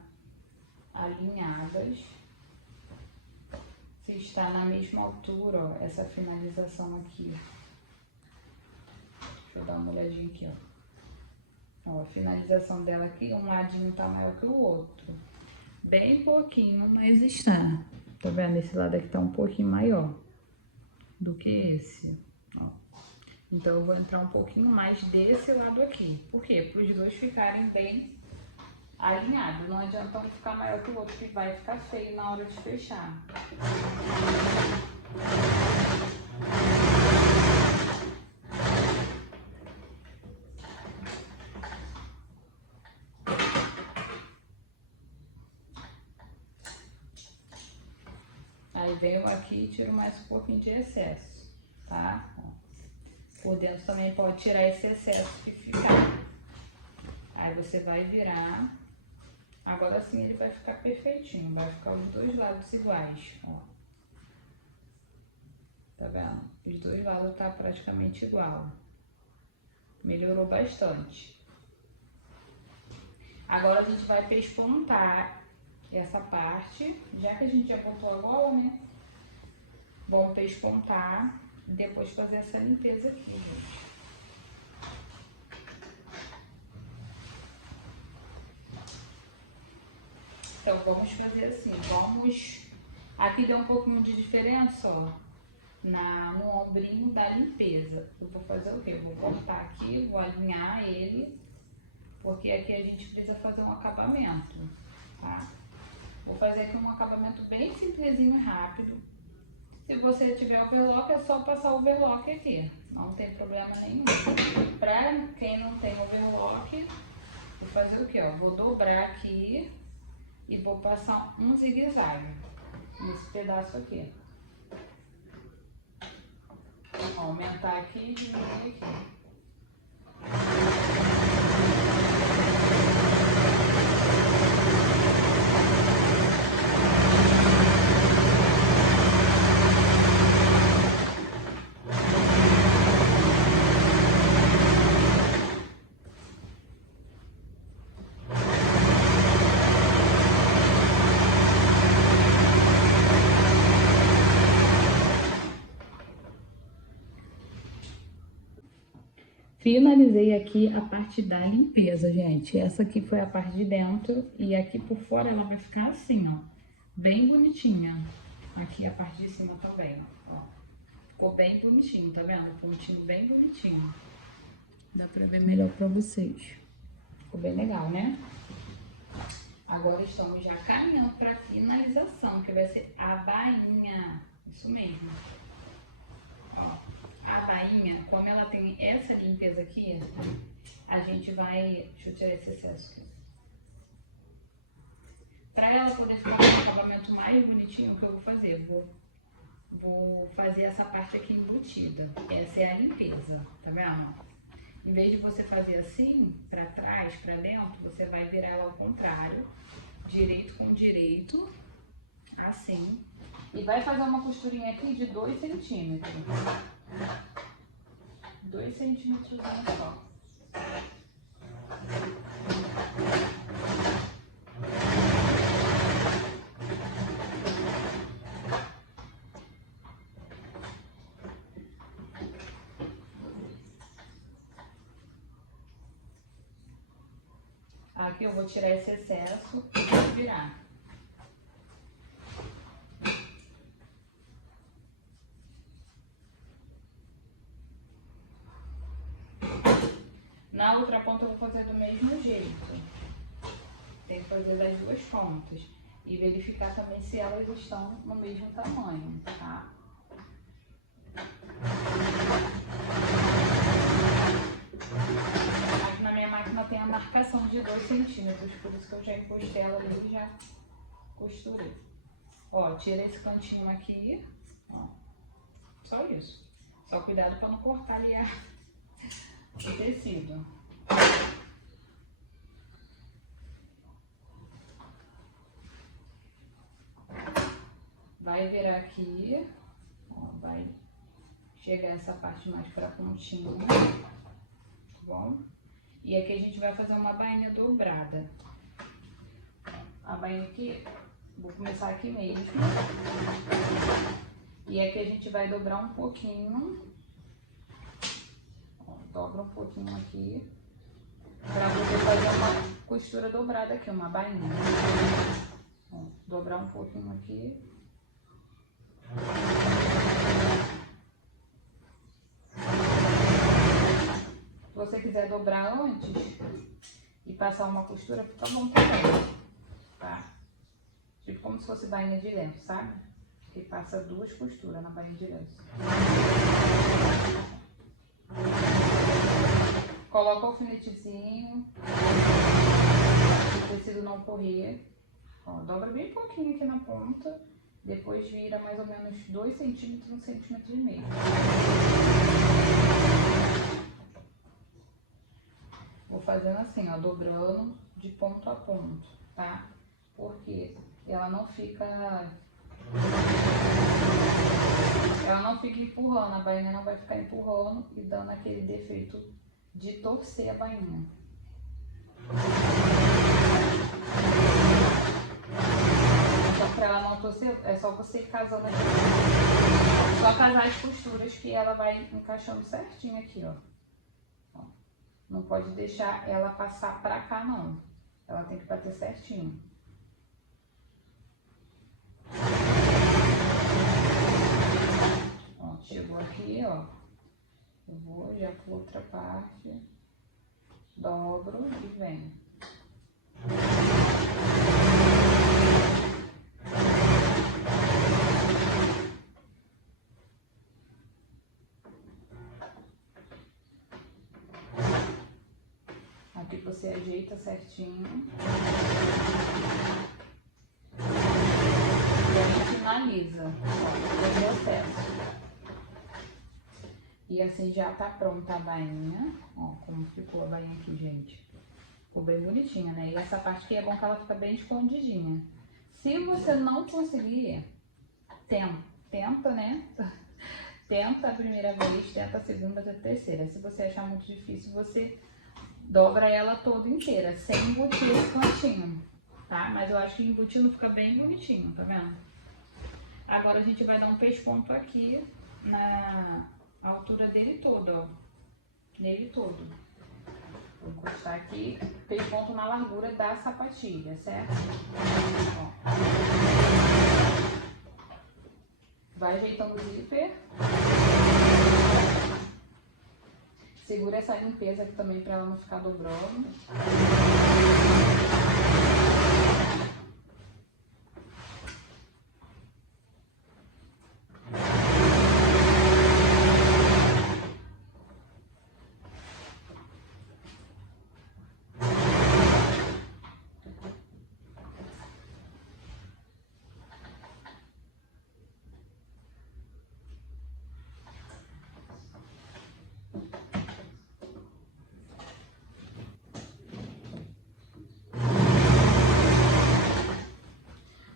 alinhadas. Se está na mesma altura, ó, essa finalização aqui. Deixa eu dar uma olhadinha aqui, ó. Ó, a finalização dela aqui, um ladinho tá maior que o outro. Bem pouquinho, mas está. Tá vendo? Esse lado aqui tá um pouquinho maior do que esse, ó. Então, eu vou entrar um pouquinho mais desse lado aqui. Por quê? Para os dois ficarem bem alinhado. Não adianta um ficar maior que o outro, que vai ficar feio na hora de fechar. Aí venho aqui e tiro mais um pouquinho de excesso, tá? Por dentro também pode tirar esse excesso que ficar. Aí você vai virar. Agora sim ele vai ficar perfeitinho, vai ficar os dois lados iguais, ó. Tá vendo? Os dois lados tá praticamente igual. Melhorou bastante. Agora a gente vai pespontar essa parte, já que a gente já pontou a gola, né? Vamos pespontar e depois fazer essa limpeza aqui, gente. Então vamos fazer assim, aqui deu um pouquinho de diferença, ó, no ombrinho da limpeza. Eu vou fazer o quê? Eu vou cortar aqui, vou alinhar ele, porque aqui a gente precisa fazer um acabamento, tá? Vou fazer aqui um acabamento bem simplesinho e rápido. Se você tiver overlock, é só passar o overlock aqui, não tem problema nenhum. Pra quem não tem overlock, vou fazer o quê? Ó, vou dobrar aqui e vou passar um zigue-zague nesse pedaço aqui. Vou aumentar aqui e diminuir aqui. Finalizei aqui a parte da limpeza, gente. Essa aqui foi a parte de dentro e aqui por fora ela vai ficar assim, ó, bem bonitinha. Aqui a parte de cima também, ó. Ficou bem bonitinho, tá vendo? Um pontinho bem bonitinho. Dá pra ver melhor pra vocês. Ficou bem legal, né? Agora estamos já caminhando pra finalização, que vai ser a bainha. Isso mesmo. Ó. A bainha, como ela tem essa limpeza aqui, a gente vai... Deixa eu tirar esse excesso aqui. Pra ela poder ficar com um acabamento mais bonitinho, o que eu vou fazer? Vou fazer essa parte aqui embutida. Essa é a limpeza, tá vendo? Em vez de você fazer assim, pra trás, pra dentro, você vai virar ela ao contrário. Direito com direito. Assim. E vai fazer uma costurinha aqui de 2 centímetros. 2 centímetros só. Aqui eu vou tirar esse excesso e vou virar. Na outra ponta eu vou fazer do mesmo jeito. Tem que fazer das duas pontas. E verificar também se elas estão no mesmo tamanho, tá? Aqui na minha máquina tem a marcação de 2 centímetros, por isso que eu já encostei ela ali e já costurei. Ó, tira esse cantinho aqui, ó. Só isso. Só cuidado para não cortar ali o tecido. Vai virar aqui, ó, vai chegar essa parte mais pra pontinha, tá bom? E aqui a gente vai fazer uma bainha dobrada. A bainha aqui, vou começar aqui mesmo. E aqui a gente vai dobrar um pouquinho. Dobra um pouquinho aqui, pra poder fazer uma costura dobrada aqui, uma bainha. Ó, dobrar um pouquinho aqui. Se você quiser dobrar antes, e passar uma costura, fica bom também, tá? Tipo como se fosse bainha de lenço, sabe? Que passa 2 costuras na bainha de lenço. Coloca o alfinetezinho, o tecido não correr. Ó, dobra bem pouquinho aqui na ponta, depois vira mais ou menos 2 centímetros, 1,5 centímetros. Vou fazendo assim, ó, dobrando de ponto a ponto, tá? Porque ela não fica empurrando, a bainha não vai ficar empurrando e dando aquele defeito de torcer a bainha. Então, para ela não torcer, é só você ir casando aqui. Só casar as costuras que ela vai encaixando certinho aqui, ó. Não pode deixar ela passar pra cá, não. Ela tem que bater certinho. Ó, chegou aqui, ó. Eu vou já pra outra parte. Dobro e venho. Aqui você ajeita certinho. E a gente finaliza o processo. E assim já tá pronta a bainha. Ó, como ficou a bainha aqui, gente. Ficou bem bonitinha, né? E essa parte aqui é bom que ela fica bem escondidinha. Se você não conseguir, tenta, né? Tenta a primeira vez, tenta a segunda, tenta a terceira. Se você achar muito difícil, você dobra ela toda inteira, sem embutir esse cantinho, tá? Mas eu acho que embutindo fica bem bonitinho, tá vendo? Agora a gente vai dar um pesponto aqui na altura dele todo, ó. Nele todo. Vou encostar aqui, pesponto na largura da sapatilha, certo? Ó. Vai ajeitando o zíper. Segura essa limpeza aqui também para ela não ficar dobrando.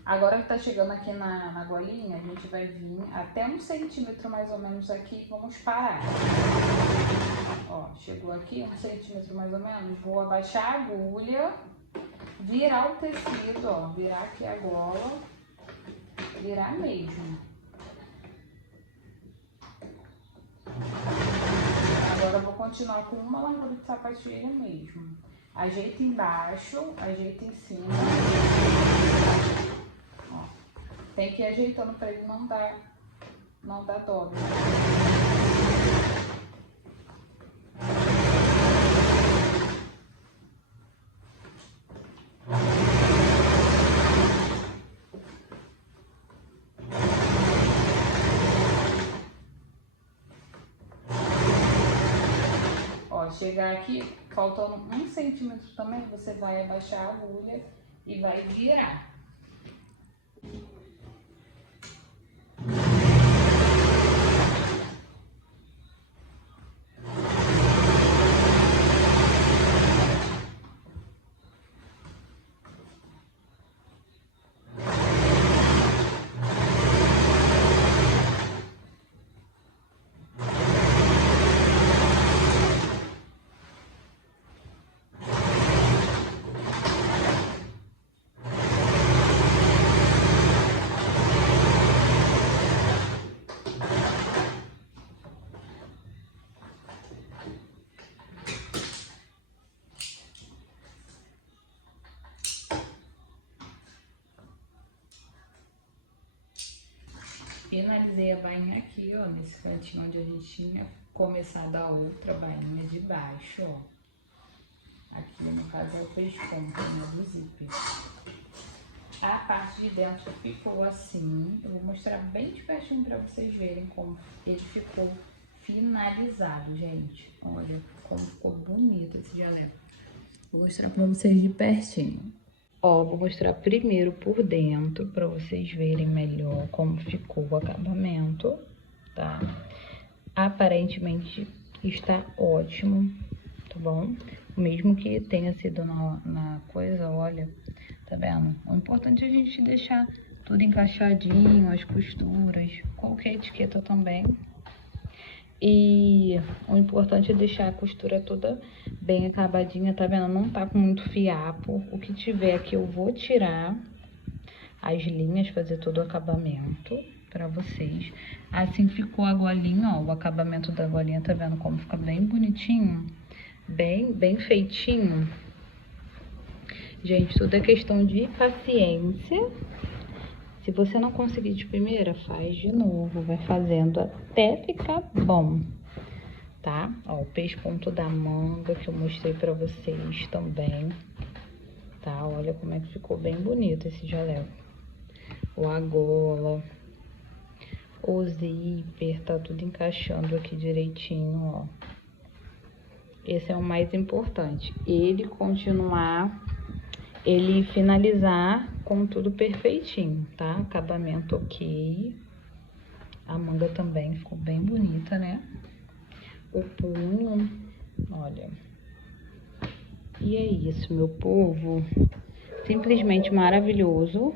Agora que tá chegando aqui na golinha, a gente vai vir até 1 centímetro mais ou menos aqui, vamos parar. Ó, chegou aqui 1 centímetro mais ou menos, vou abaixar a agulha, virar o tecido, ó, virar aqui a gola, virar mesmo. Agora eu vou continuar com uma largura de sapatilha mesmo. Ajeita embaixo, ajeita em cima. Ó, tem que ir ajeitando para ele não dar dobra. Ó, chegar aqui, faltando 1 centímetro também, você vai abaixar a agulha e vai virar. Finalizei a bainha aqui, ó, nesse cantinho onde a gente tinha começado a outra bainha de baixo, ó. Aqui no caso é o pesponto, né, do zíper. A parte de dentro ficou assim. Eu vou mostrar bem de pertinho pra vocês verem como ele ficou finalizado, gente. Olha como ficou bonito esse jaleco. Vou mostrar pra vocês de pertinho. Ó, vou mostrar primeiro por dentro pra vocês verem melhor como ficou o acabamento, tá? Aparentemente está ótimo, tá bom? Mesmo que tenha sido na coisa, olha, tá vendo? O importante é a gente deixar tudo encaixadinho, as costuras, qualquer etiqueta também. E o importante é deixar a costura toda bem acabadinha, tá vendo? Não tá com muito fiapo. O que tiver aqui eu vou tirar as linhas, fazer todo o acabamento pra vocês. Assim ficou a golinha, ó, o acabamento da golinha, tá vendo como fica bem bonitinho? Bem feitinho. Gente, tudo é questão de paciência. Se você não conseguir de primeira, faz de novo, vai fazendo até ficar bom, tá? Ó, o pesponto da manga que eu mostrei pra vocês também, tá? Olha como é que ficou bem bonito esse jaleco. O a gola, o zíper, tá tudo encaixando aqui direitinho, ó. Esse é o mais importante, ele finalizar com tudo perfeitinho, tá? Acabamento ok. A manga também ficou bem bonita, né? O punho, olha. E é isso, meu povo. Simplesmente maravilhoso.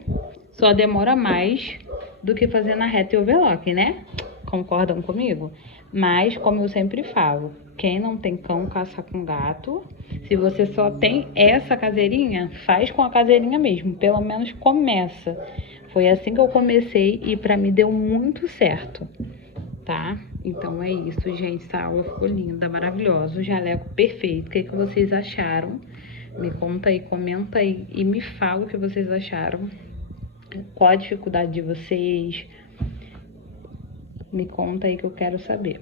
Só demora mais do que fazer na reta e overlock, né? Concordam comigo? Mas, como eu sempre falo, quem não tem cão, caça com gato. Se você só tem essa caseirinha, faz com a caseirinha mesmo. Pelo menos começa. Foi assim que eu comecei e pra mim deu muito certo, tá? Então é isso, gente. Essa aula ficou linda, maravilhosa. O jaleco perfeito. O que vocês acharam? Me conta aí, comenta aí e me fala o que vocês acharam. Qual a dificuldade de vocês? Me conta aí que eu quero saber.